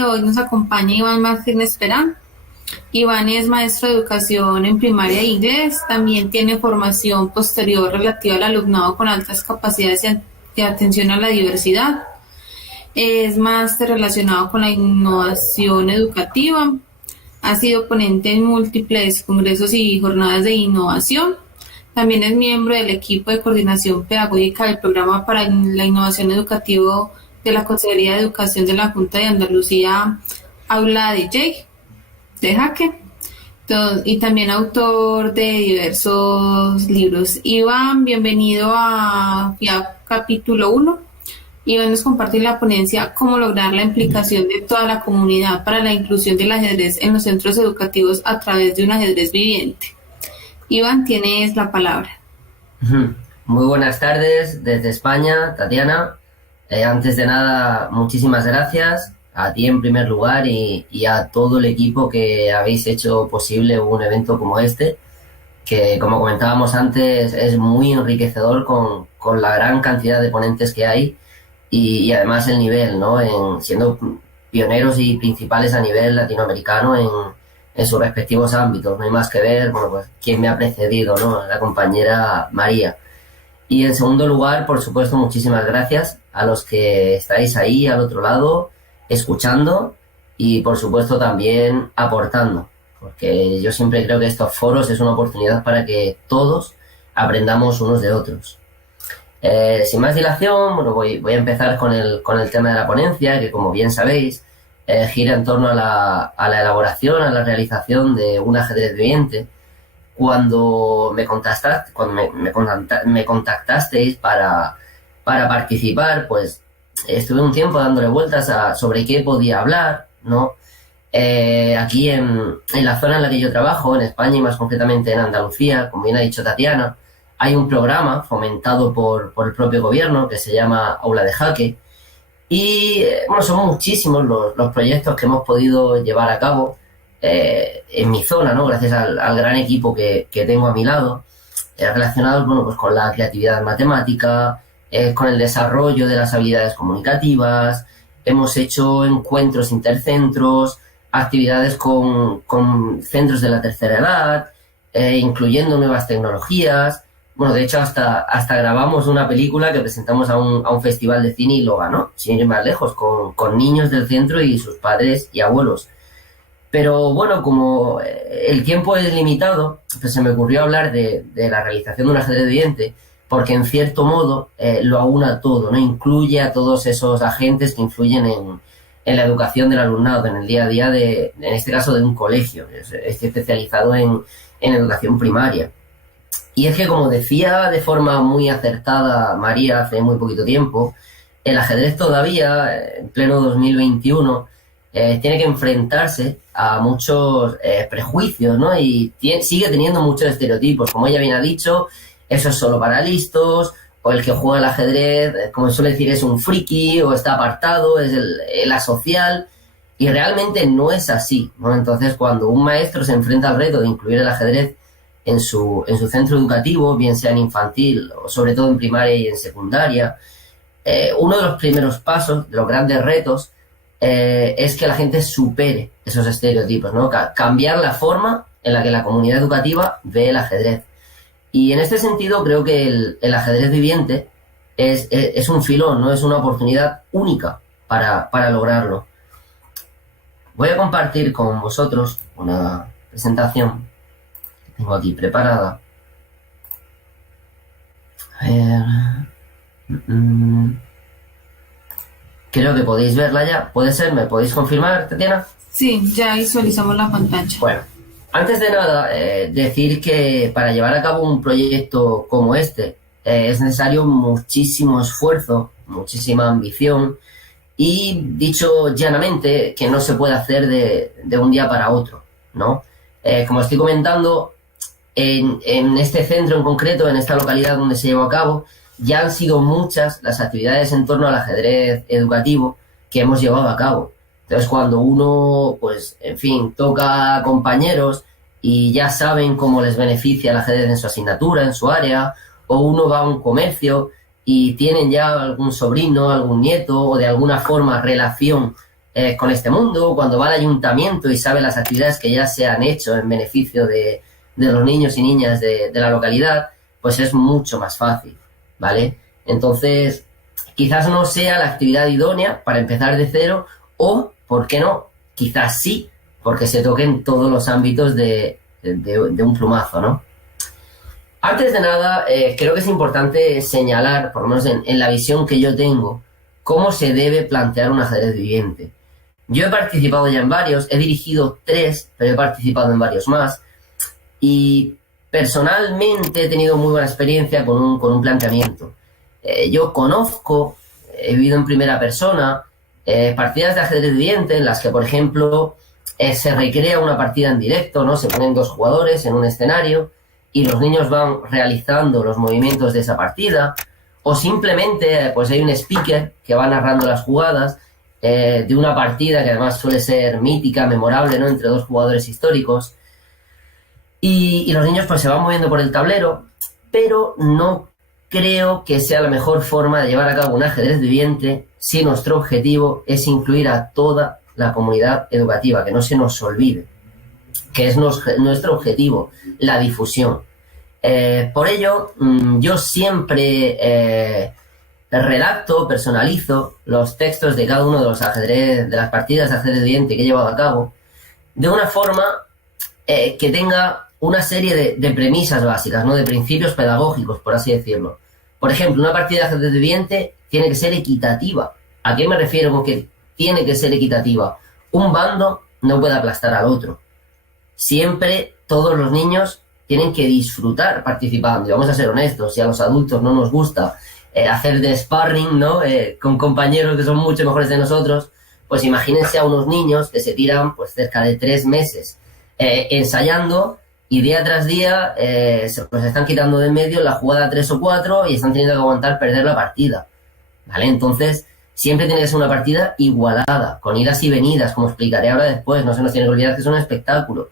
Hoy nos acompaña Iván Martínez Perán. Iván es maestro de educación en primaria e inglés, también tiene formación posterior relativa al alumnado con altas capacidades de atención a la diversidad. Es máster relacionado con la innovación educativa, ha sido ponente en múltiples congresos y jornadas de innovación. También es miembro del equipo de coordinación pedagógica del programa para la innovación educativa de la Consejería de Educación de la Junta de Andalucía, Aula de Jaque, y también autor de diversos libros. Iván, bienvenido a FIAP capítulo 1. Iván nos comparte la ponencia Cómo lograr la implicación de toda la comunidad para la inclusión del ajedrez en los centros educativos a través de un ajedrez viviente. Iván, tienes la palabra. Muy buenas tardes desde España, Tatiana. Antes de nada, muchísimas gracias a ti en primer lugar y a todo el equipo que habéis hecho posible un evento como este, que como comentábamos antes es muy enriquecedor con la gran cantidad de ponentes que hay y además el nivel, ¿no? Siendo pioneros y principales a nivel latinoamericano en sus respectivos ámbitos. No hay más que ver, bueno, pues quién me ha precedido, ¿no? La compañera María. Y en segundo lugar, por supuesto, muchísimas gracias a los que estáis ahí al otro lado, escuchando y, por supuesto, también aportando. Porque yo siempre creo que estos foros es una oportunidad para que todos aprendamos unos de otros. Sin más dilación, bueno, voy a empezar con el tema de la ponencia, que como bien sabéis, gira en torno a la elaboración, a la realización de un ajedrez viviente. Cuando me contactasteis para participar, pues estuve un tiempo dándole vueltas sobre qué podía hablar, ¿no? Aquí en la zona en la que yo trabajo, en España y más concretamente en Andalucía, como bien ha dicho Tatiana, hay un programa fomentado por el propio gobierno que se llama Aula de Jaque. Y bueno, son muchísimos los proyectos que hemos podido llevar a cabo en mi zona, ¿no? Gracias al gran equipo que tengo a mi lado, relacionados, bueno, pues con la creatividad matemática, con el desarrollo de las habilidades comunicativas. Hemos hecho encuentros intercentros, actividades con centros de la tercera edad, incluyendo nuevas tecnologías. Bueno, de hecho, hasta grabamos una película que presentamos a un festival de cine y lo ganó, sin ir más lejos, con niños del centro y sus padres y abuelos. Pero bueno, como el tiempo es limitado, pues se me ocurrió hablar de la realización de un ajedrez viviente, porque en cierto modo lo aúna todo, ¿no? Incluye a todos esos agentes que influyen en la educación del alumnado, en el día a día, en este caso de un colegio. Estoy especializado en educación primaria. Y es que, como decía de forma muy acertada María hace muy poquito tiempo, el ajedrez todavía, en pleno 2021, tiene que enfrentarse a muchos prejuicios, ¿no? Y sigue teniendo muchos estereotipos. Como ella bien ha dicho, eso es solo para listos, o el que juega al ajedrez, como suele decir, es un friki, o está apartado, es el asocial, y realmente no es así, ¿no? Entonces, cuando un maestro se enfrenta al reto de incluir el ajedrez en su centro educativo, bien sea en infantil o sobre todo en primaria y en secundaria, uno de los primeros pasos, de los grandes retos, es que la gente supere esos estereotipos, ¿no? Cambiar la forma en la que la comunidad educativa ve el ajedrez. Y en este sentido creo que el ajedrez viviente es un filón, ¿no? Es una oportunidad única para lograrlo. Voy a compartir con vosotros una presentación que tengo aquí preparada. A ver... Creo que podéis verla ya. ¿Puede ser? ¿Me podéis confirmar, Tatiana? Sí, ya visualizamos la pantalla. Bueno, antes de nada, decir que para llevar a cabo un proyecto como este es necesario muchísimo esfuerzo, muchísima ambición y, dicho llanamente, que no se puede hacer de un día para otro, ¿no? Como estoy comentando, en este centro en concreto, en esta localidad donde se llevó a cabo, ya han sido muchas las actividades en torno al ajedrez educativo que hemos llevado a cabo. Entonces, cuando uno, pues, en fin, toca a compañeros y ya saben cómo les beneficia el ajedrez en su asignatura, en su área, o uno va a un comercio y tienen ya algún sobrino, algún nieto, o de alguna forma relación con este mundo, cuando va al ayuntamiento y sabe las actividades que ya se han hecho en beneficio de los niños y niñas de la localidad, pues es mucho más fácil, ¿vale? Entonces, quizás no sea la actividad idónea para empezar de cero, o, ¿por qué no? Quizás sí, porque se toquen todos los ámbitos de un plumazo, ¿no? Antes de nada, creo que es importante señalar, por lo menos en la visión que yo tengo, cómo se debe plantear un ajedrez viviente. Yo he participado ya en varios, he dirigido 3, pero he participado en varios más, y personalmente he tenido muy buena experiencia con un planteamiento. Yo conozco, he vivido en primera persona, partidas de ajedrez viviente en las que, por ejemplo, se recrea una partida en directo, ¿no? Se ponen 2 jugadores en un escenario y los niños van realizando los movimientos de esa partida, o simplemente pues hay un speaker que va narrando las jugadas de una partida que además suele ser mítica, memorable, ¿no? Entre 2 jugadores históricos, y los niños pues se van moviendo por el tablero, pero no creo que sea la mejor forma de llevar a cabo un ajedrez viviente si nuestro objetivo es incluir a toda la comunidad educativa, que no se nos olvide, que es nuestro objetivo, la difusión. Por ello, yo siempre redacto, personalizo los textos de cada uno de los ajedrez, de las partidas de ajedrez viviente que he llevado a cabo, de una forma que tenga una serie de premisas básicas, ¿no? De principios pedagógicos, por así decirlo. Por ejemplo, una partida de ajedrez viviente tiene que ser equitativa. ¿A qué me refiero con que tiene que ser equitativa? Un bando no puede aplastar al otro. Siempre todos los niños tienen que disfrutar participando. Y vamos a ser honestos, si a los adultos no nos gusta hacer de sparring, ¿no? Con compañeros que son mucho mejores de nosotros, pues imagínense a unos niños que se tiran pues cerca de 3 meses ensayando, y día tras día se están quitando de en medio la jugada 3 o 4 y están teniendo que aguantar perder la partida, ¿vale? Entonces, siempre tiene que ser una partida igualada, con idas y venidas, como explicaré ahora después. No se nos tiene que olvidar que es un espectáculo.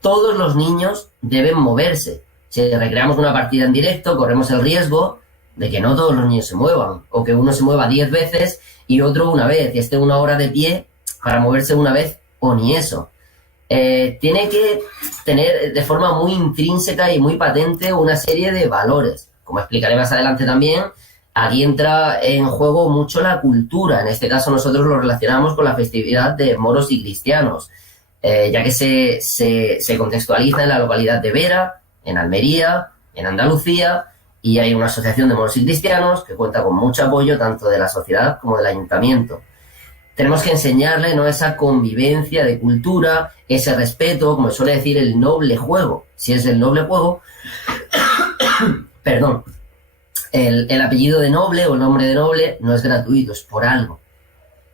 Todos los niños deben moverse. Si recreamos una partida en directo, corremos el riesgo de que no todos los niños se muevan, o que uno se mueva 10 veces y otro una vez, y esté 1 hora de pie para moverse una vez, o ni eso. Tiene que tener de forma muy intrínseca y muy patente una serie de valores. Como explicaré más adelante también, aquí entra en juego mucho la cultura. En este caso nosotros lo relacionamos con la festividad de moros y cristianos, ya que se contextualiza en la localidad de Vera, en Almería, en Andalucía, y hay una asociación de moros y cristianos que cuenta con mucho apoyo tanto de la sociedad como del ayuntamiento. Tenemos que enseñarle, ¿no?, esa convivencia de cultura, ese respeto, como suele decir, el noble juego. Si es el noble juego, perdón, el apellido de noble o el nombre de noble no es gratuito, es por algo.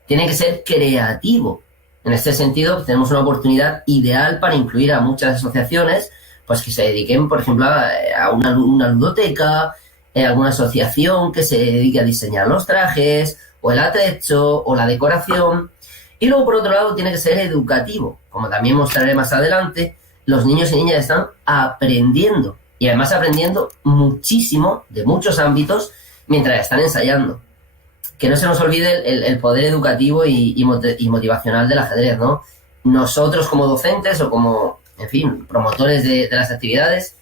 Tiene que ser creativo. En este sentido, tenemos una oportunidad ideal para incluir a muchas asociaciones pues que se dediquen, por ejemplo, a una ludoteca, alguna asociación que se dedique a diseñar los trajes, o el atrecho, o la decoración. Y luego, por otro lado, tiene que ser educativo. Como también mostraré más adelante, los niños y niñas están aprendiendo, y además aprendiendo muchísimo de muchos ámbitos mientras están ensayando. Que no se nos olvide el poder educativo y motivacional del ajedrez, ¿no? Nosotros como docentes o como, en fin, promotores de las actividades,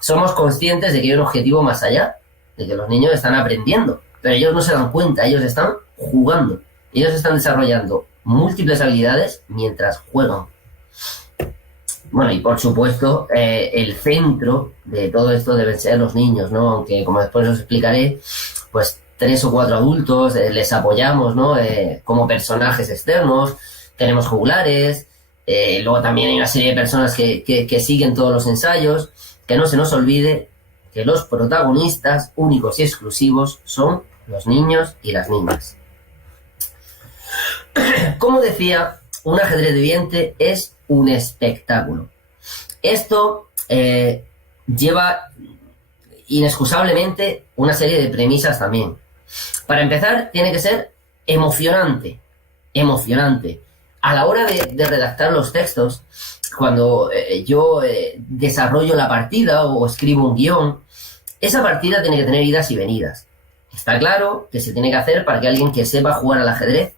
somos conscientes de que hay un objetivo más allá, de que los niños están aprendiendo, pero ellos no se dan cuenta, ellos están jugando, ellos están desarrollando múltiples habilidades mientras juegan. Bueno, y por supuesto, el centro de todo esto deben ser los niños, ¿no? Aunque, como después os explicaré, pues 3 o 4 adultos les apoyamos, ¿no? Como personajes externos, tenemos juglares, luego también hay una serie de personas que siguen todos los ensayos. Que no se nos olvide que los protagonistas únicos y exclusivos son los niños y las niñas. Como decía, un ajedrez viviente es un espectáculo. Esto lleva inexcusablemente una serie de premisas también. Para empezar, tiene que ser emocionante. Emocionante. A la hora de redactar los textos, cuando yo desarrollo la partida o escribo un guión, esa partida tiene que tener idas y venidas. Está claro que se tiene que hacer para que alguien que sepa jugar al ajedrez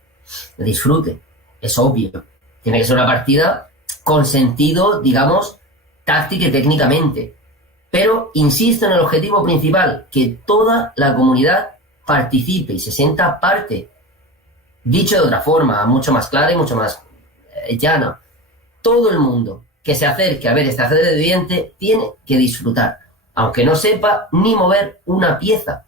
disfrute. es obvio. Tiene que ser una partida con sentido, digamos, táctica y técnicamente. Pero insisto en el objetivo principal, que toda la comunidad participe y se sienta parte. Dicho de otra forma, mucho más clara y mucho más llana, todo el mundo que se acerque a ver este ajedrez viviente tiene que disfrutar, aunque no sepa ni mover una pieza.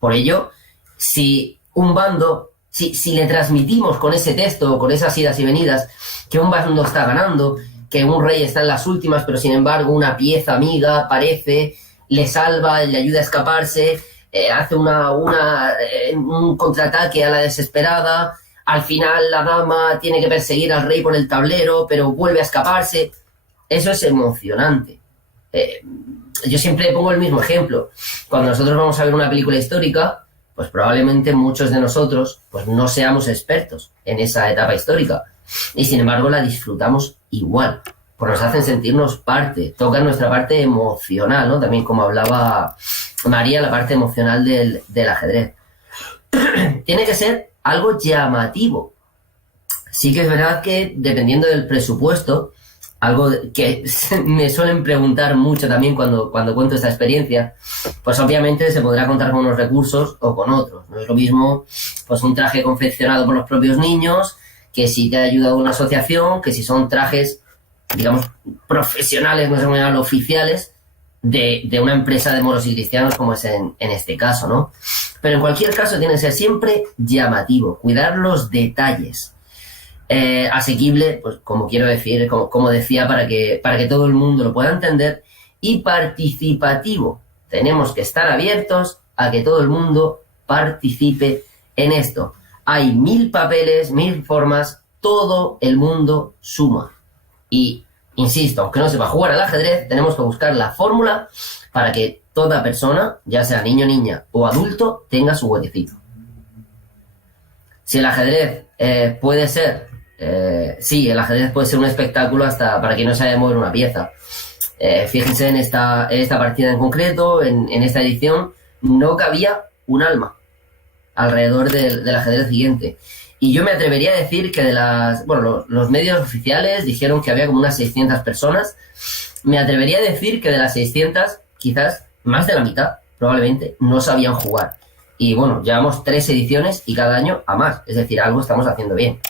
Por ello, si un bando, si le transmitimos con ese texto o con esas idas y venidas que un bando está ganando, que un rey está en las últimas, pero sin embargo una pieza amiga aparece, le salva, le ayuda a escaparse, hace un contraataque a la desesperada, al final la dama tiene que perseguir al rey por el tablero, pero vuelve a escaparse. Eso es emocionante. Yo siempre pongo el mismo ejemplo. Cuando nosotros vamos a ver una película histórica, pues probablemente muchos de nosotros pues no seamos expertos en esa etapa histórica. Y sin embargo la disfrutamos igual, porque nos hacen sentirnos parte, tocan nuestra parte emocional, ¿no? También como hablaba María, la parte emocional del ajedrez. Tiene que ser algo llamativo. Sí que es verdad que dependiendo del presupuesto, algo que me suelen preguntar mucho también cuando cuento esta experiencia, pues obviamente se podrá contar con unos recursos o con otros. No es lo mismo pues un traje confeccionado por los propios niños, que si te ha ayudado una asociación, que si son trajes, digamos, profesionales, no sé cómo llamarlo, oficiales, de una empresa de moros y cristianos como es en este caso, ¿no? Pero en cualquier caso tiene que ser siempre llamativo, cuidar los detalles. Asequible, pues como quiero decir, como decía, para que todo el mundo lo pueda entender, y participativo. Tenemos que estar abiertos a que todo el mundo participe en esto. Hay 1000 papeles, 1000 formas, todo el mundo suma. Y, insisto, aunque no sepa jugar al ajedrez, tenemos que buscar la fórmula para que toda persona, ya sea niño, niña o adulto, tenga su huequecito. Si el ajedrez puede ser... sí, el ajedrez puede ser un espectáculo hasta para quien no sabe mover una pieza. Fíjense en esta partida en concreto, en esta edición, no cabía un alma alrededor del ajedrez siguiente. Y yo me atrevería a decir que los medios oficiales dijeron que había como unas 600 personas. Me atrevería a decir que de las 600, quizás más de la mitad, probablemente, no sabían jugar. Y bueno, llevamos 3 ediciones y cada año a más. Es decir, algo estamos haciendo bien.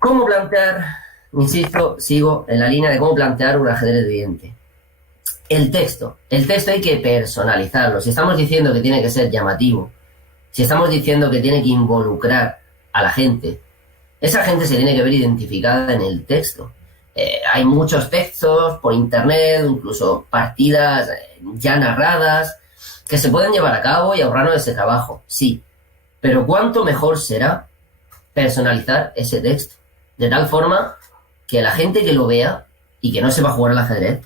¿Cómo plantear? Insisto, sigo en la línea de cómo plantear un ajedrez viviente. El texto hay que personalizarlo. Si estamos diciendo que tiene que ser llamativo, si estamos diciendo que tiene que involucrar a la gente, esa gente se tiene que ver identificada en el texto. Hay muchos textos por internet, incluso partidas ya narradas, que se pueden llevar a cabo y ahorrarnos ese trabajo, sí. Pero ¿cuánto mejor será personalizar ese texto? De tal forma que la gente que lo vea y que no sepa jugar al ajedrez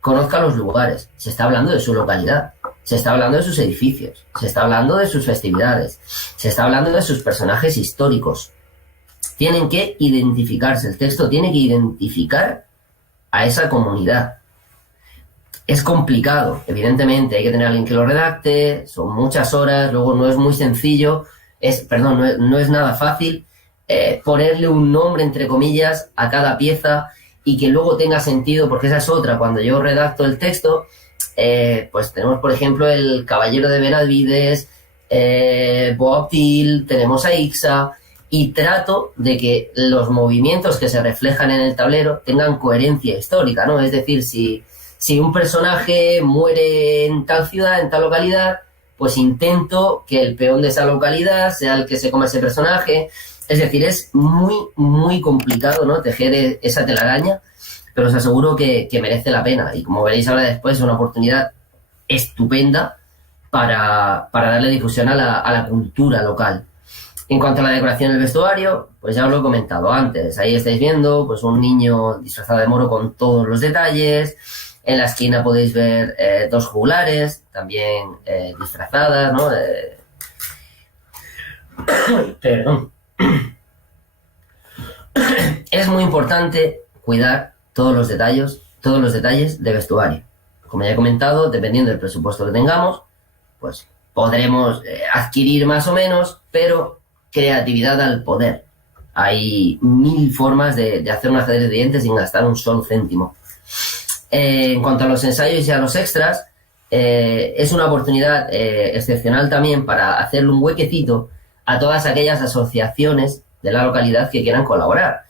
conozca los lugares. Se está hablando de su localidad, se está hablando de sus edificios, se está hablando de sus festividades, se está hablando de sus personajes históricos. Tienen que identificarse, el texto tiene que identificar a esa comunidad. Es complicado, evidentemente, hay que tener a alguien que lo redacte, son muchas horas, luego no es muy sencillo, no es nada fácil ponerle un nombre, entre comillas, a cada pieza y que luego tenga sentido, porque esa es otra. Cuando yo redacto el texto, pues tenemos, por ejemplo, el Caballero de Benavides, Boabdil, tenemos a Ixa, y trato de que los movimientos que se reflejan en el tablero tengan coherencia histórica, ¿no? Es decir, si un personaje muere en tal ciudad, en tal localidad, pues intento que el peón de esa localidad sea el que se coma ese personaje. Es decir, es muy, muy complicado, ¿no?, tejer esa telaraña, pero os aseguro que merece la pena. Y como veréis ahora después, es una oportunidad estupenda para darle difusión a la cultura local. En cuanto a la decoración del vestuario, pues ya os lo he comentado antes. Ahí estáis viendo pues un niño disfrazado de moro con todos los detalles. En la esquina podéis ver 2 juglares, también disfrazadas, ¿no? Perdón. Es muy importante cuidar todos los detalles de vestuario. Como ya he comentado, dependiendo del presupuesto que tengamos, pues podremos adquirir más o menos, pero creatividad al poder. Hay 1000 formas de hacer un ajedrez de dientes sin gastar un solo céntimo. En cuanto a los ensayos y a los extras, es una oportunidad excepcional también para hacerle un huequecito a todas aquellas asociaciones de la localidad que quieran colaborar.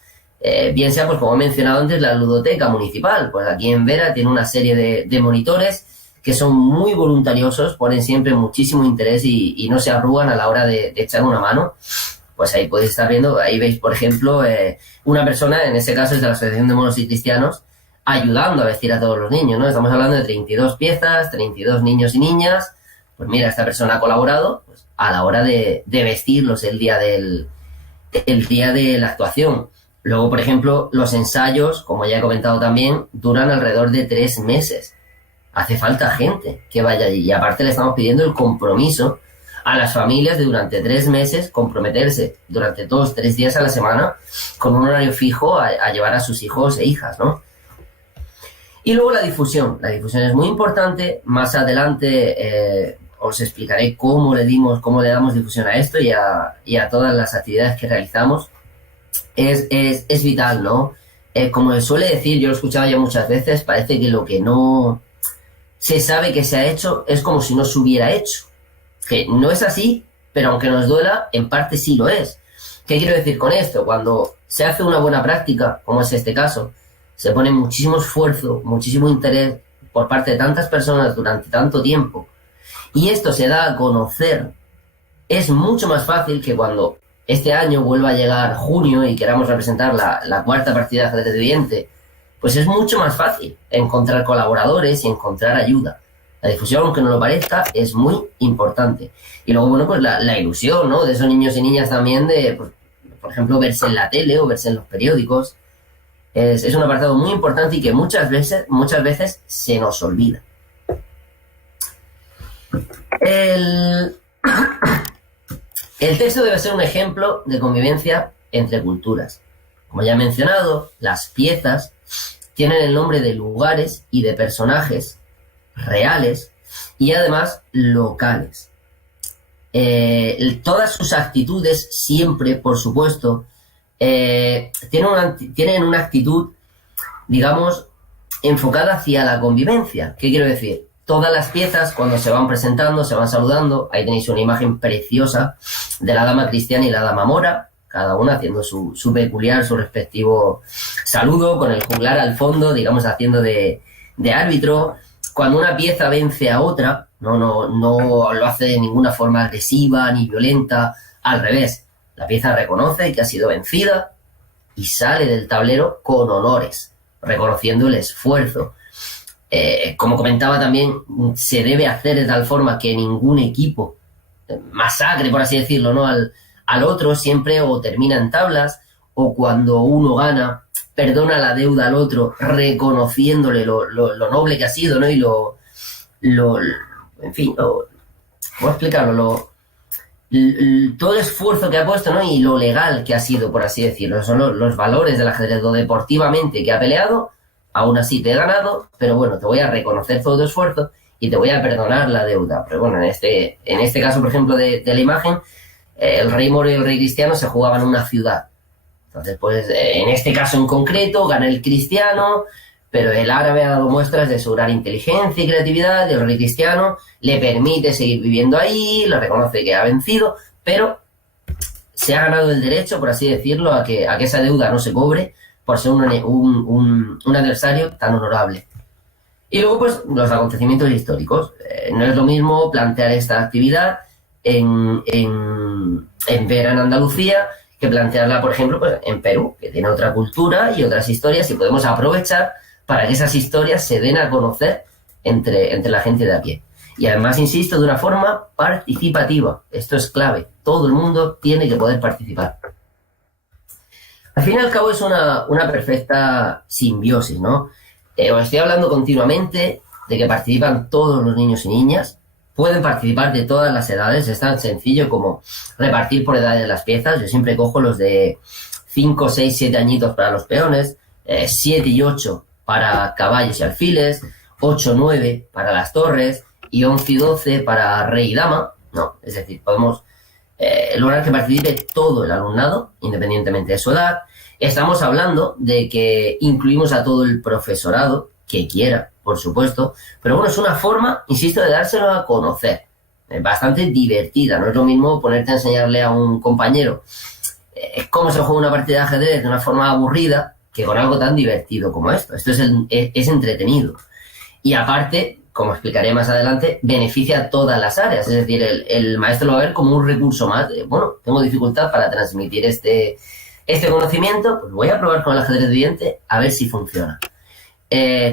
Bien sea, pues como he mencionado antes, la ludoteca municipal. Pues aquí en Vera tiene una serie de monitores que son muy voluntariosos, ponen siempre muchísimo interés y no se arrugan a la hora de echar una mano. Pues ahí podéis estar viendo, ahí veis, por ejemplo, una persona, en ese caso es de la Asociación de Monos y Cristianos, ayudando a vestir a todos los niños, ¿no? Estamos hablando de 32 piezas, 32 niños y niñas. Pues mira, esta persona ha colaborado pues, a la hora de vestirlos el día de la actuación. Luego, por ejemplo, los ensayos, como ya he comentado también, duran alrededor de 3 meses. Hace falta gente que vaya allí. Y aparte le estamos pidiendo el compromiso a las familias de durante 3 meses comprometerse durante 2-3 días a la semana con un horario fijo a llevar a sus hijos e hijas, ¿no? Y luego la difusión. La difusión es muy importante. Más adelante os explicaré cómo le damos difusión a esto y a todas las actividades que realizamos. Es vital, ¿no? Como se suele decir, yo lo he escuchado ya muchas veces, parece que lo que no se sabe que se ha hecho es como si no se hubiera hecho. Que no es así, pero aunque nos duela, en parte sí lo es. ¿Qué quiero decir con esto? Cuando se hace una buena práctica, como es este caso, se pone muchísimo esfuerzo, muchísimo interés por parte de tantas personas durante tanto tiempo, y esto se da a conocer, es mucho más fácil que cuando este año vuelva a llegar junio y queramos representar la cuarta partida de ajedrez de diente, pues es mucho más fácil encontrar colaboradores y encontrar ayuda. La difusión, aunque no lo parezca, es muy importante. Y luego, bueno, pues la ilusión, ¿no? De esos niños y niñas también de, pues, por ejemplo, verse en la tele o verse en los periódicos. Es un apartado muy importante y que muchas veces se nos olvida. El texto debe ser un ejemplo de convivencia entre culturas. Como ya he mencionado, las piezas tienen el nombre de lugares y de personajes reales y además locales. Todas sus actitudes siempre, por supuesto, tienen una actitud, digamos, enfocada hacia la convivencia. ¿Qué quiero decir? Todas las piezas, cuando se van presentando, se van saludando. Ahí tenéis una imagen preciosa de la dama cristiana y la dama mora, cada una haciendo su peculiar, su respectivo saludo, con el juglar al fondo, digamos, haciendo de árbitro. Cuando una pieza vence a otra, no lo hace de ninguna forma agresiva ni violenta, al revés. La pieza reconoce que ha sido vencida y sale del tablero con honores, reconociendo el esfuerzo. Como comentaba también, se debe hacer de tal forma que ningún equipo masacre, por así decirlo, ¿no? al otro, siempre o termina en tablas, o cuando uno gana, perdona la deuda al otro, reconociéndole lo noble que ha sido, ¿no? Y en fin, ¿cómo explicarlo? Todo el esfuerzo que ha puesto, ¿no? Y lo legal que ha sido, por así decirlo. Son los valores del ajedrez, lo deportivamente que ha peleado. Aún así te he ganado, pero bueno, te voy a reconocer todo tu esfuerzo y te voy a perdonar la deuda. Pero bueno, en este caso, por ejemplo, de la imagen, el rey moro y el rey cristiano se jugaban en una ciudad. Entonces, pues, en este caso en concreto, gana el cristiano, pero el árabe ha dado muestras de su gran inteligencia y creatividad, y el rey cristiano le permite seguir viviendo ahí, le reconoce que ha vencido, pero se ha ganado el derecho, por así decirlo, a que esa deuda no se cobre, por ser un adversario tan honorable. Y luego, pues, los acontecimientos históricos. No es lo mismo plantear esta actividad en Vera, en Andalucía, que plantearla, por ejemplo, pues, en Perú, que tiene otra cultura y otras historias, y podemos aprovechar para que esas historias se den a conocer entre la gente de a pie. Y además, insisto, de una forma participativa. Esto es clave. Todo el mundo tiene que poder participar. Al fin y al cabo es una perfecta simbiosis, ¿no? Os estoy hablando continuamente de que participan todos los niños y niñas, pueden participar de todas las edades, es tan sencillo como repartir por edades las piezas. Yo siempre cojo los de 5, 6, 7 añitos para los peones, 7 y 8 para caballos y alfiles, 8, 9 para las torres y 11 y 12 para rey y dama. No, es decir, podemos lograr que participe todo el alumnado, independientemente de su edad. Estamos hablando de que incluimos a todo el profesorado que quiera, por supuesto, pero bueno, es una forma, insisto, de dárselo a conocer. Bastante divertida, no es lo mismo ponerte a enseñarle a un compañero cómo se juega una partida de ajedrez de una forma aburrida que con algo tan divertido como esto. Esto es entretenido. Y aparte, como explicaré más adelante, beneficia a todas las áreas. Es decir, el maestro lo va a ver como un recurso más. Bueno, tengo dificultad para transmitir este conocimiento, pues voy a probar con el ajedrez viviente a ver si funciona.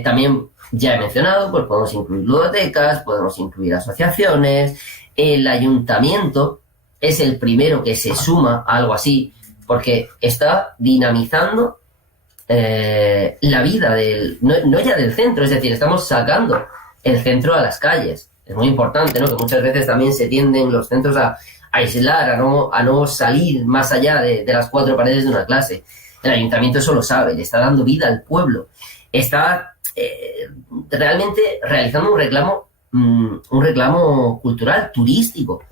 También ya he mencionado, pues podemos incluir ludotecas, podemos incluir asociaciones. El ayuntamiento es el primero que se suma a algo así, porque está dinamizando la vida no ya del centro, es decir, estamos sacando el centro a las calles. Es muy importante, ¿no? Que muchas veces también se tienden los centros a aislar, a no salir más allá de las cuatro paredes de una clase. El ayuntamiento eso lo sabe, le está dando vida al pueblo. Está realmente realizando un reclamo cultural, turístico.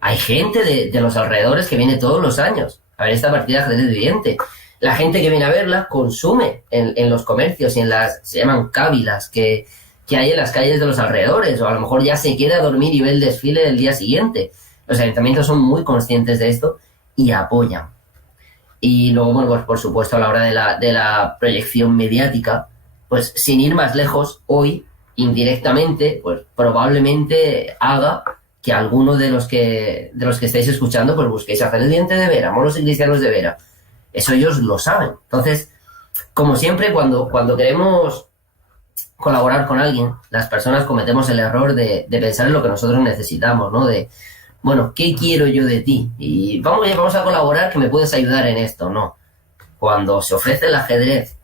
Hay gente de los alrededores que viene todos los años a ver esta partida de ajedrez viviente. La gente que viene a verla consume en los comercios y se llaman cávilas que hay en las calles de los alrededores, o a lo mejor ya se queda a dormir y ve el desfile del día siguiente. Los ayuntamientos son muy conscientes de esto y apoyan. Y luego, bueno, pues por supuesto a la hora de la proyección mediática, pues sin ir más lejos, hoy indirectamente, pues probablemente haga que alguno de los que estáis escuchando, pues busquéis ajedrez viviente de Vera, moros y cristianos de Vera. Eso ellos lo saben. Entonces, como siempre, cuando queremos colaborar con alguien, las personas cometemos el error de pensar en lo que nosotros necesitamos, ¿no? De, bueno, ¿qué quiero yo de ti? Y vamos a colaborar, que me puedes ayudar en esto. No. Cuando se ofrece el ajedrez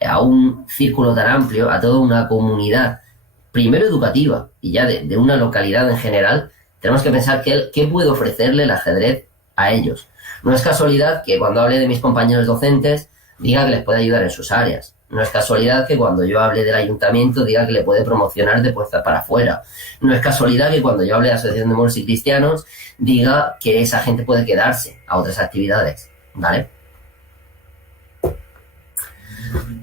a un círculo tan amplio, a toda una comunidad, primero educativa y ya de una localidad en general, tenemos que pensar qué puede ofrecerle el ajedrez a ellos. No es casualidad que cuando hable de mis compañeros docentes diga que les puede ayudar en sus áreas. No es casualidad que cuando yo hable del ayuntamiento diga que le puede promocionar de puertas para afuera. No es casualidad que cuando yo hable de la Asociación de Moros y Cristianos diga que esa gente puede quedarse a otras actividades, ¿vale?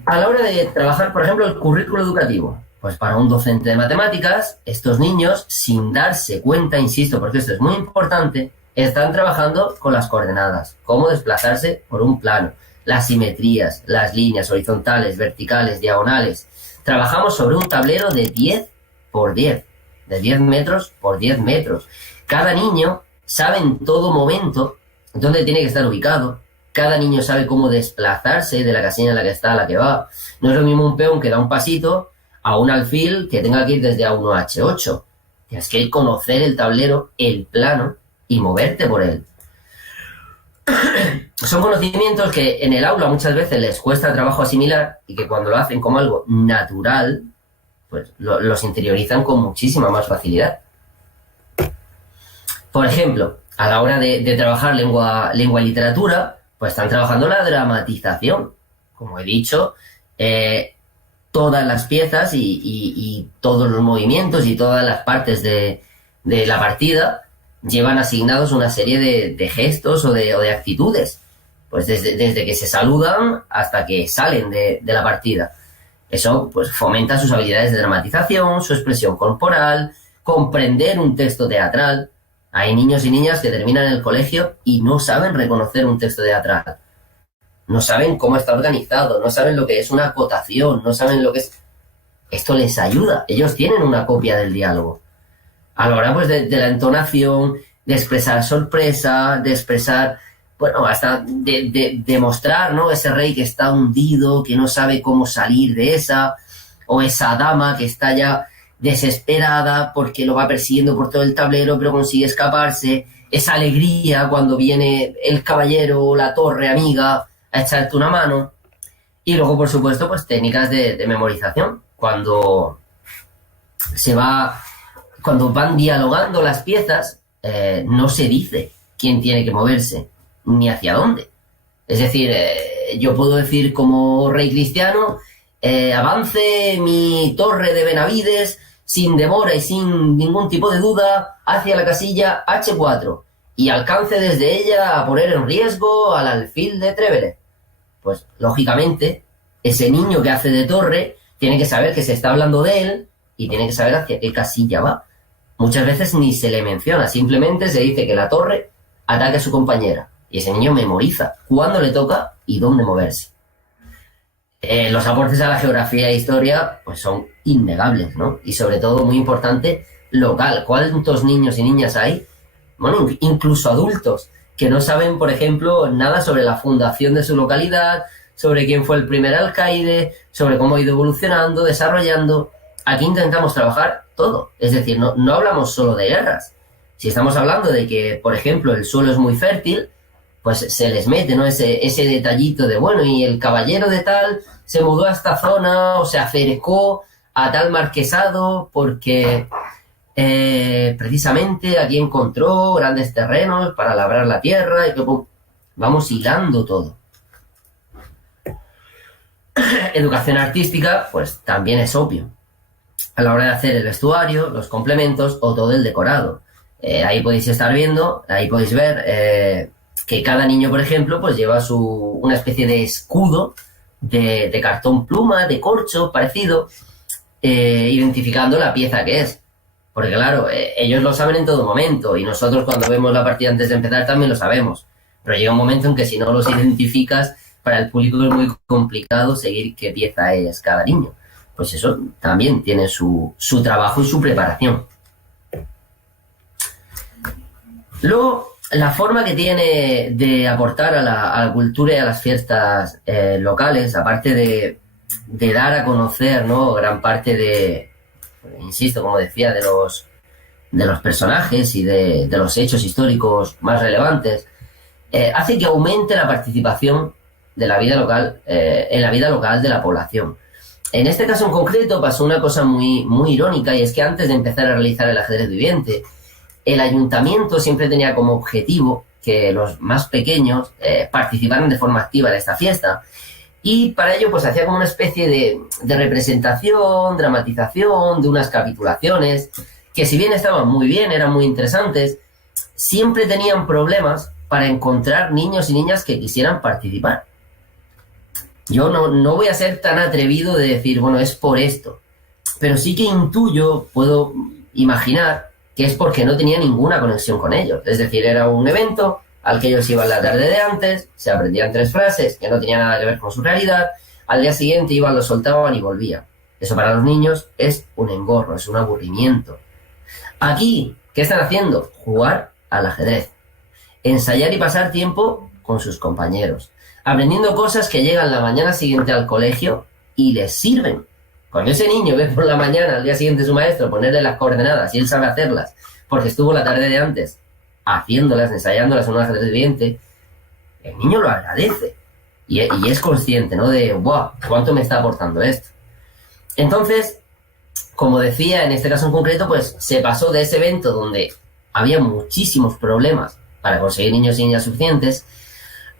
A la hora de trabajar, por ejemplo, el currículo educativo, pues para un docente de matemáticas, estos niños, sin darse cuenta, insisto, porque esto es muy importante, están trabajando con las coordenadas, cómo desplazarse por un plano, las simetrías, las líneas horizontales, verticales, diagonales. Trabajamos sobre un tablero de 10 por 10, de 10 metros por 10 metros. Cada niño sabe en todo momento dónde tiene que estar ubicado. Cada niño sabe cómo desplazarse de la casilla en la que está a la que va. No es lo mismo un peón que da un pasito a un alfil que tenga que ir desde A1 a H8. Tienes que conocer el tablero, el plano y moverte por él. Son conocimientos que en el aula muchas veces les cuesta trabajo asimilar y que cuando lo hacen como algo natural, pues los interiorizan con muchísima más facilidad. Por ejemplo, a la hora de trabajar lengua y literatura, pues están trabajando la dramatización. Como he dicho, todas las piezas y todos los movimientos y todas las partes de la partida llevan asignados una serie de gestos o de actitudes, pues desde que se saludan hasta que salen de la partida. Eso pues fomenta sus habilidades de dramatización, su expresión corporal, comprender un texto teatral. Hay niños y niñas que terminan el colegio y no saben reconocer un texto teatral. No saben cómo está organizado, no saben lo que es una acotación, no saben lo que es... Esto les ayuda, ellos tienen una copia del diálogo. A la hora pues de la entonación, de expresar sorpresa, de expresar, bueno, hasta de mostrar, ¿no? Ese rey que está hundido, que no sabe cómo salir de esa, o esa dama que está ya desesperada porque lo va persiguiendo por todo el tablero pero consigue escaparse, esa alegría cuando viene el caballero o la torre amiga a echarte una mano. Y luego, por supuesto, pues técnicas de memorización, cuando van dialogando las piezas, no se dice quién tiene que moverse ni hacia dónde. Es decir, yo puedo decir como rey cristiano, avance mi torre de Benavides sin demora y sin ningún tipo de duda hacia la casilla H4. y alcance desde ella a poner en riesgo al alfil de Trevere. Pues, lógicamente, ese niño que hace de torre tiene que saber que se está hablando de él y tiene que saber hacia qué casilla va. Muchas veces ni se le menciona, simplemente se dice que la torre ataque a su compañera. Y ese niño memoriza cuándo le toca y dónde moverse. Los aportes a la geografía e historia pues son innegables, ¿no? Y sobre todo, muy importante, local. ¿Cuántos niños y niñas hay? Bueno, incluso adultos que no saben, por ejemplo, nada sobre la fundación de su localidad, sobre quién fue el primer alcaide, sobre cómo ha ido evolucionando, desarrollando. Aquí intentamos trabajar todo. Es decir, no hablamos solo de guerras. Si estamos hablando de que, por ejemplo, el suelo es muy fértil, pues se les mete, ¿no? Ese detallito de, bueno, y el caballero de tal se mudó a esta zona o se acercó a tal marquesado porque precisamente aquí encontró grandes terrenos para labrar la tierra y que vamos hilando todo. Educación artística, pues también es obvio. A la hora de hacer el vestuario, los complementos o todo el decorado. Ahí podéis estar viendo, ahí podéis ver que cada niño, por ejemplo, pues lleva una especie de escudo de cartón pluma, de corcho, parecido, identificando la pieza que es. Porque claro, ellos lo saben en todo momento y nosotros cuando vemos la partida antes de empezar también lo sabemos. Pero llega un momento en que si no los identificas, para el público es muy complicado seguir qué pieza es cada niño. Pues eso también tiene su trabajo y su preparación. Luego, la forma que tiene de aportar a la cultura y a las fiestas locales, aparte de dar a conocer, ¿no?, gran parte de, insisto, como decía, de los personajes y de los hechos históricos más relevantes, hace que aumente la participación de la vida local, en la vida local de la población. En este caso en concreto pasó una cosa muy, muy irónica, y es que antes de empezar a realizar el ajedrez viviente, el ayuntamiento siempre tenía como objetivo que los más pequeños participaran de forma activa en esta fiesta, y para ello pues hacía como una especie de representación, dramatización, de unas capitulaciones, que si bien estaban muy bien, eran muy interesantes, siempre tenían problemas para encontrar niños y niñas que quisieran participar. Yo no voy a ser tan atrevido de decir, bueno, es por esto, pero sí que intuyo, puedo imaginar que es porque no tenía ninguna conexión con ellos. Es decir, era un evento al que ellos iban la tarde de antes, se aprendían 3 frases que no tenían nada que ver con su realidad, al día siguiente iban, lo soltaban y volvían. Eso para los niños es un engorro, es un aburrimiento. Aquí, ¿qué están haciendo? Jugar al ajedrez, ensayar y pasar tiempo con sus compañeros, aprendiendo cosas que llegan la mañana siguiente al colegio y les sirven. Cuando ese niño ve por la mañana al día siguiente su maestro ponerle las coordenadas y él sabe hacerlas porque estuvo la tarde de antes haciéndolas, ensayándolas en un ajedrez viviente, el niño lo agradece y es consciente, ¿no?, de ¡guau! ¿Cuánto me está aportando esto? Entonces, como decía, en este caso en concreto, pues se pasó de ese evento donde había muchísimos problemas para conseguir niños y niñas suficientes,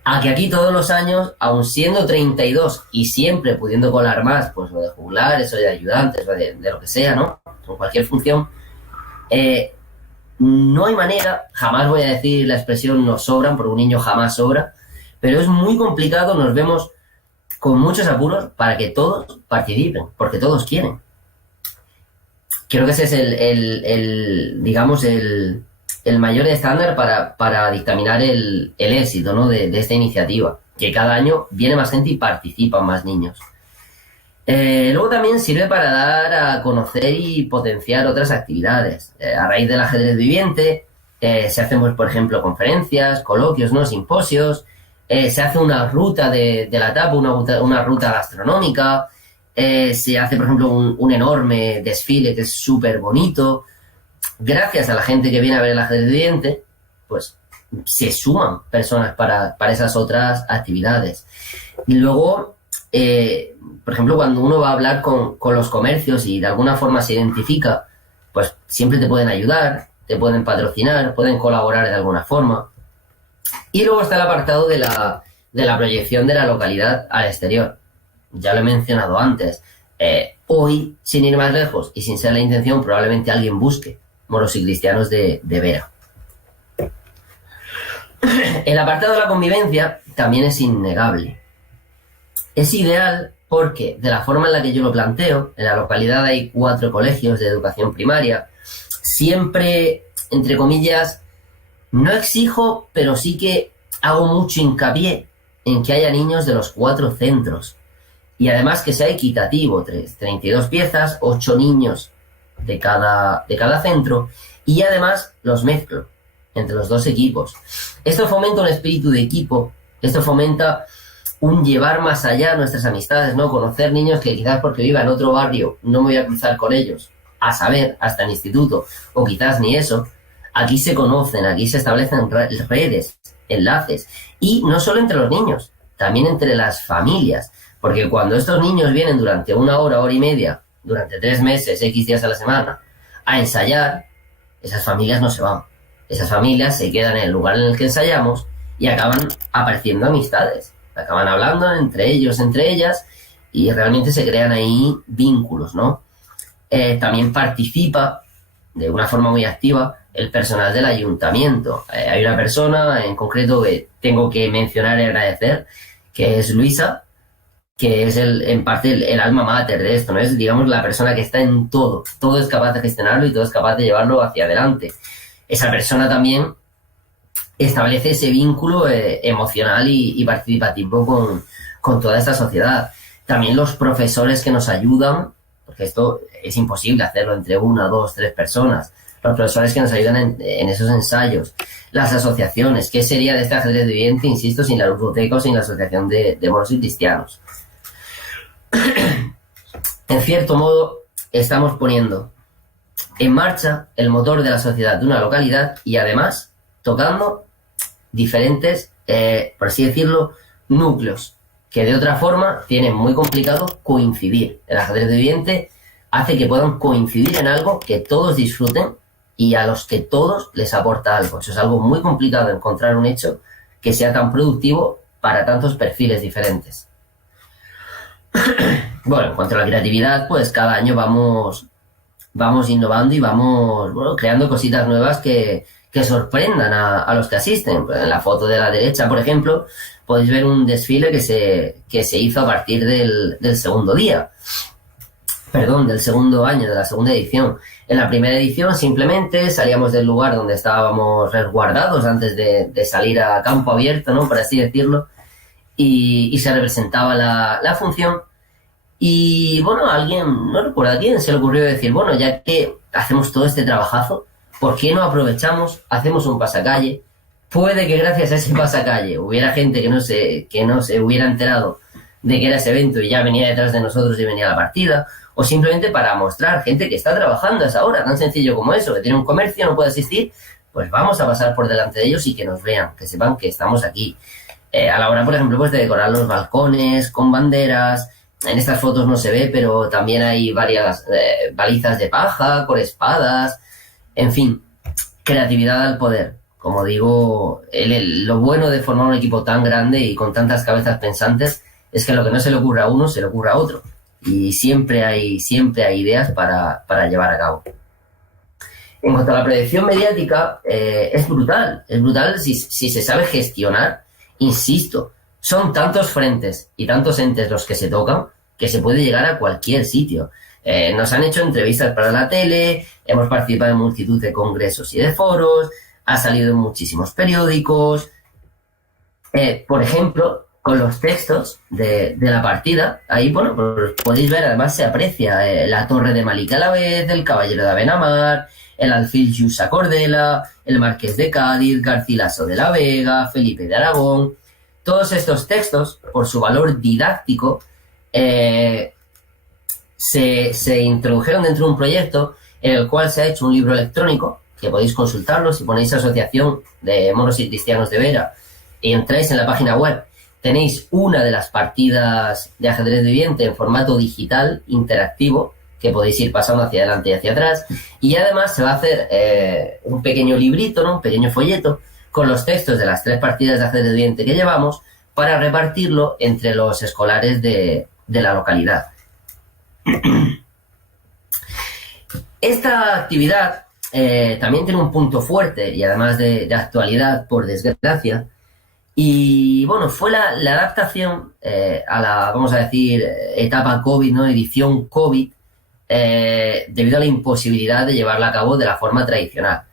a que aquí todos los años, aun siendo 32 y siempre pudiendo colar más, pues o de juglares o de ayudantes o de lo que sea, ¿no?, con cualquier función, no hay manera, jamás voy a decir la expresión nos sobran, porque un niño jamás sobra, pero es muy complicado, nos vemos con muchos apuros para que todos participen, porque todos quieren. Creo que ese es digamos, el mayor estándar para dictaminar el éxito, ¿no?, de esta iniciativa, que cada año viene más gente y participan más niños. Luego también sirve para dar a conocer y potenciar otras actividades. A raíz del ajedrez viviente se hacen, pues, por ejemplo, conferencias, coloquios, ¿no?, simposios, se hace una ruta de la etapa, una ruta gastronómica, se hace, por ejemplo, un enorme desfile que es súper bonito. Gracias a la gente que viene a ver el ajedrez viviente, pues se suman personas para esas otras actividades. Y luego, por ejemplo, cuando uno va a hablar con los comercios y de alguna forma se identifica, pues siempre te pueden ayudar, te pueden patrocinar, pueden colaborar de alguna forma. Y luego está el apartado de la proyección de la localidad al exterior. Ya lo he mencionado antes. Hoy, sin ir más lejos y sin ser la intención, probablemente alguien busque Moros y Cristianos de Vera. El apartado de la convivencia también es innegable. Es ideal porque, de la forma en la que yo lo planteo, en la localidad hay 4 colegios de educación primaria. Siempre, entre comillas, no exijo, pero sí que hago mucho hincapié en que haya niños de los 4 centros. Y además que sea equitativo, 32 piezas, 8 niños de cada centro, y además los mezclo entre los 2 equipos. Esto fomenta un espíritu de equipo, esto fomenta un llevar más allá nuestras amistades, ¿no? Conocer niños que quizás porque viva en otro barrio no me voy a cruzar con ellos, a saber, hasta el instituto, o quizás ni eso. Aquí se conocen, aquí se establecen redes, enlaces, y no solo entre los niños, también entre las familias, porque cuando estos niños vienen durante 1 hora, hora y media, durante 3 meses, X días a la semana, a ensayar, esas familias no se van. Esas familias se quedan en el lugar en el que ensayamos y acaban apareciendo amistades. Acaban hablando entre ellos, entre ellas, y realmente se crean ahí vínculos, ¿no? También participa de una forma muy activa el personal del ayuntamiento. Hay una persona en concreto que tengo que mencionar y agradecer, que es Luisa, que es en parte el alma mater de esto, ¿no? Es, digamos, la persona que está en todo. Todo es capaz de gestionarlo y todo es capaz de llevarlo hacia adelante. Esa persona también establece ese vínculo emocional y participativo con toda esta sociedad. También los profesores que nos ayudan, porque esto es imposible hacerlo entre 1, 2, 3 personas. Los profesores que nos ayudan en esos ensayos. Las asociaciones. ¿Qué sería de este ajedrez viviente, insisto, sin la ludoteca o sin la asociación de moros y cristianos? En cierto modo, estamos poniendo en marcha el motor de la sociedad de una localidad y además tocando diferentes, por así decirlo, núcleos que de otra forma tienen muy complicado coincidir. El ajedrez viviente hace que puedan coincidir en algo que todos disfruten y a los que todos les aporta algo. Eso es algo muy complicado, encontrar un hecho que sea tan productivo para tantos perfiles diferentes. Bueno, en cuanto a la creatividad, pues cada año vamos innovando y vamos creando cositas nuevas que sorprendan a los que asisten. En la foto de la derecha, por ejemplo, podéis ver un desfile que se hizo a partir del segundo día. Perdón, del segundo año, de la segunda edición. En la primera edición simplemente salíamos del lugar donde estábamos resguardados antes de salir a campo abierto, ¿no? Por así decirlo, y se representaba la función. Y bueno, alguien, no recuerdo a quién, se le ocurrió decir, bueno, ya que hacemos todo este trabajazo, ¿por qué no aprovechamos, hacemos un pasacalle? Puede que gracias a ese pasacalle hubiera gente que no se hubiera enterado de que era ese evento y ya venía detrás de nosotros y venía a la partida, o simplemente para mostrar gente que está trabajando a esa hora, tan sencillo como eso, que tiene un comercio, no puede asistir, pues vamos a pasar por delante de ellos y que nos vean, que sepan que estamos aquí. A la hora, por ejemplo, pues de decorar los balcones con banderas. En estas fotos no se ve, pero también hay varias balizas de paja, con espadas, en fin, creatividad al poder. Como digo, lo bueno de formar un equipo tan grande y con tantas cabezas pensantes es que lo que no se le ocurre a uno, se le ocurre a otro. Y siempre hay ideas para llevar a cabo. En cuanto a la proyección mediática, es brutal si se sabe gestionar, insisto. Son tantos frentes y tantos entes los que se tocan que se puede llegar a cualquier sitio. Nos han hecho entrevistas para la tele, hemos participado en multitud de congresos y de foros, ha salido en muchísimos periódicos. Por ejemplo, con los textos de la partida, ahí, bueno, pues podéis ver, además se aprecia la torre de Malik a la vez, el caballero de Abenamar, el alfil Yusa Cordela, el marqués de Cádiz, Garcilaso de la Vega, Felipe de Aragón. Todos estos textos, por su valor didáctico, se introdujeron dentro de un proyecto en el cual se ha hecho un libro electrónico, que podéis consultarlo si ponéis Asociación de Moros y Cristianos de Vera y entráis en la página web. Tenéis una de las partidas de ajedrez viviente en formato digital, interactivo, que podéis ir pasando hacia adelante y hacia atrás. Y además se va a hacer un pequeño librito, ¿no? Un pequeño folleto, con los textos de las 3 partidas de ajedrez viviente que llevamos para repartirlo entre los escolares de la localidad. Esta actividad también tiene un punto fuerte y además de actualidad, por desgracia. Y bueno, fue la adaptación a la, vamos a decir, etapa COVID, ¿no? Edición COVID, debido a la imposibilidad de llevarla a cabo de la forma tradicional.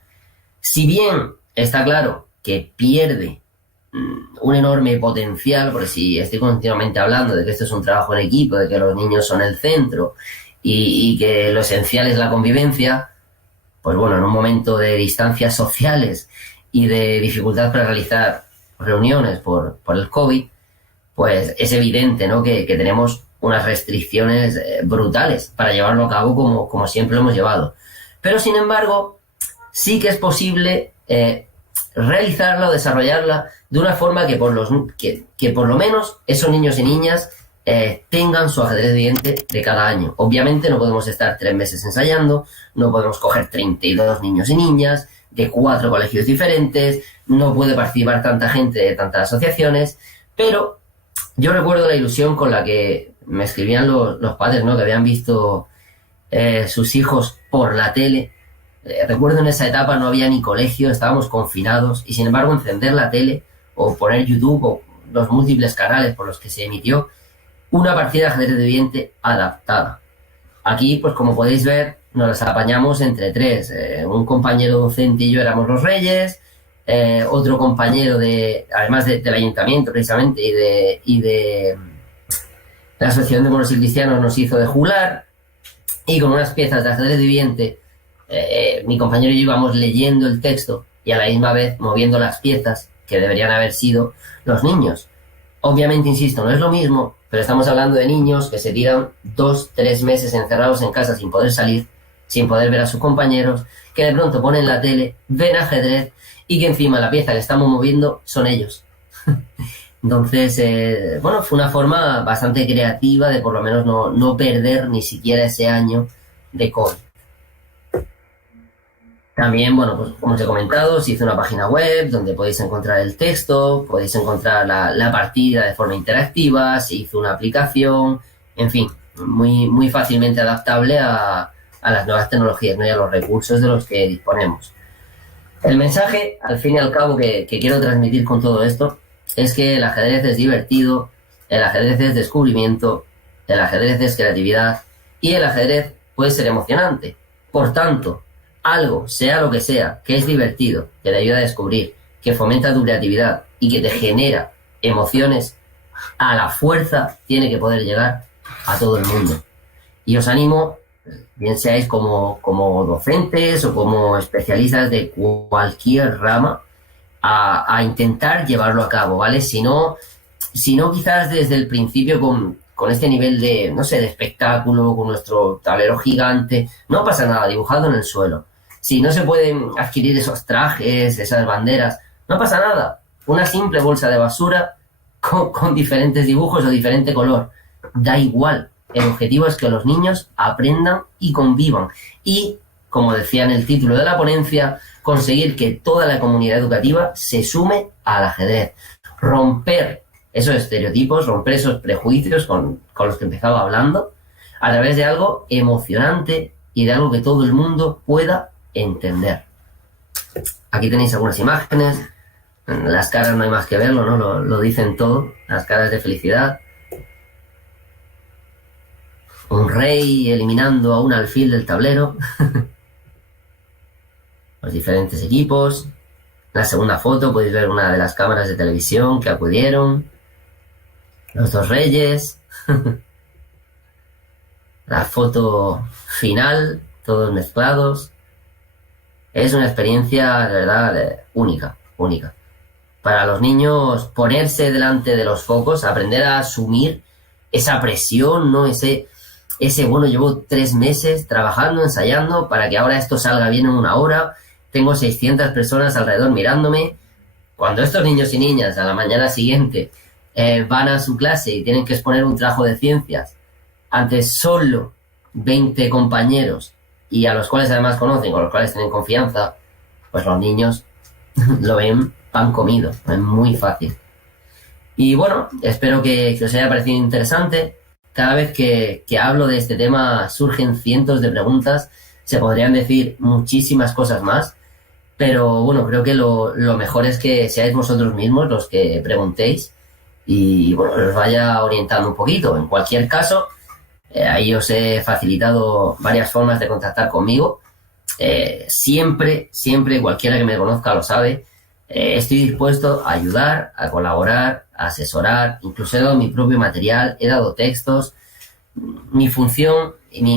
Si bien está claro que pierde un enorme potencial, porque si estoy continuamente hablando de que esto es un trabajo en equipo, de que los niños son el centro y que lo esencial es la convivencia, pues bueno, en un momento de distancias sociales y de dificultad para realizar reuniones por el COVID, pues es evidente, ¿no?, que tenemos unas restricciones brutales para llevarlo a cabo como siempre lo hemos llevado. Pero sin embargo, sí que es posible realizarla o desarrollarla de una forma que por lo menos esos niños y niñas tengan su ajedrez viviente de cada año. Obviamente no podemos estar 3 meses ensayando, no podemos coger 32 niños y niñas de 4 colegios diferentes, no puede participar tanta gente de tantas asociaciones, pero yo recuerdo la ilusión con la que me escribían los padres, ¿no?, que habían visto sus hijos por la tele. Recuerdo en esa etapa no había ni colegio, estábamos confinados y sin embargo encender la tele o poner YouTube o los múltiples canales por los que se emitió una partida de ajedrez viviente adaptada. Aquí, pues como podéis ver, nos las apañamos entre 3. Un compañero docente y yo éramos los reyes, otro compañero además del ayuntamiento precisamente y de la Asociación de Moros y Cristianos nos hizo de juglar, y con unas piezas de ajedrez viviente mi compañero y yo íbamos leyendo el texto y a la misma vez moviendo las piezas que deberían haber sido los niños. Obviamente, insisto, no es lo mismo, pero estamos hablando de niños que se tiran 2-3 meses encerrados en casa sin poder salir, sin poder ver a sus compañeros, que de pronto ponen la tele, ven ajedrez y que encima la pieza que estamos moviendo son ellos. Entonces, bueno, fue una forma bastante creativa de por lo menos no perder ni siquiera ese año de COVID. También, bueno, pues como os he comentado, se hizo una página web donde podéis encontrar el texto, podéis encontrar la partida de forma interactiva, se hizo una aplicación, en fin, muy fácilmente adaptable a las nuevas tecnologías, ¿no?, y a los recursos de los que disponemos. El mensaje, al fin y al cabo, que quiero transmitir con todo esto es que el ajedrez es divertido, el ajedrez es descubrimiento, el ajedrez es creatividad y el ajedrez puede ser emocionante. Por tanto, algo, sea lo que sea, que es divertido, que te ayuda a descubrir, que fomenta tu creatividad y que te genera emociones, a la fuerza tiene que poder llegar a todo el mundo. Y os animo, bien seáis como docentes o como especialistas de cualquier rama, a intentar llevarlo a cabo, ¿vale? Si no quizás desde el principio con este nivel de, no sé, de espectáculo, con nuestro tablero gigante, no pasa nada, dibujado en el suelo. Si no se pueden adquirir esos trajes, esas banderas, no pasa nada. Una simple bolsa de basura con diferentes dibujos o diferente color. Da igual. El objetivo es que los niños aprendan y convivan. Y, como decía en el título de la ponencia, conseguir que toda la comunidad educativa se sume al ajedrez. Romper esos estereotipos, romper esos prejuicios con los que empezaba hablando, a través de algo emocionante y de algo que todo el mundo pueda entender. Aquí tenéis algunas imágenes, las caras no hay más que verlo, ¿no? Lo dicen todo, las caras de felicidad. Un rey eliminando a un alfil del tablero. Los diferentes equipos. En la segunda foto podéis ver una de las cámaras de televisión que acudieron. Los 2 reyes. La foto final, todos mezclados. Es una experiencia, de verdad, única. Para los niños, ponerse delante de los focos, aprender a asumir esa presión, ¿no? Ese, bueno, llevo 3 meses trabajando, ensayando, para que ahora esto salga bien en 1 hora. Tengo 600 personas alrededor mirándome. Cuando estos niños y niñas a la mañana siguiente van a su clase y tienen que exponer un trabajo de ciencias ante solo 20 compañeros y a los cuales además conocen, con los cuales tienen confianza, pues los niños lo ven pan comido, es muy fácil. Y bueno, espero que os haya parecido interesante. Cada vez que hablo de este tema surgen cientos de preguntas Se podrían decir muchísimas cosas más, pero bueno, creo que lo mejor es que seáis vosotros mismos los que preguntéis y bueno, os vaya orientando un poquito. En cualquier caso, ahí os he facilitado varias formas de contactar conmigo. Siempre, siempre, cualquiera que me conozca lo sabe, estoy dispuesto a ayudar, a colaborar, a asesorar, incluso he dado mi propio material, he dado textos. Mi función y mi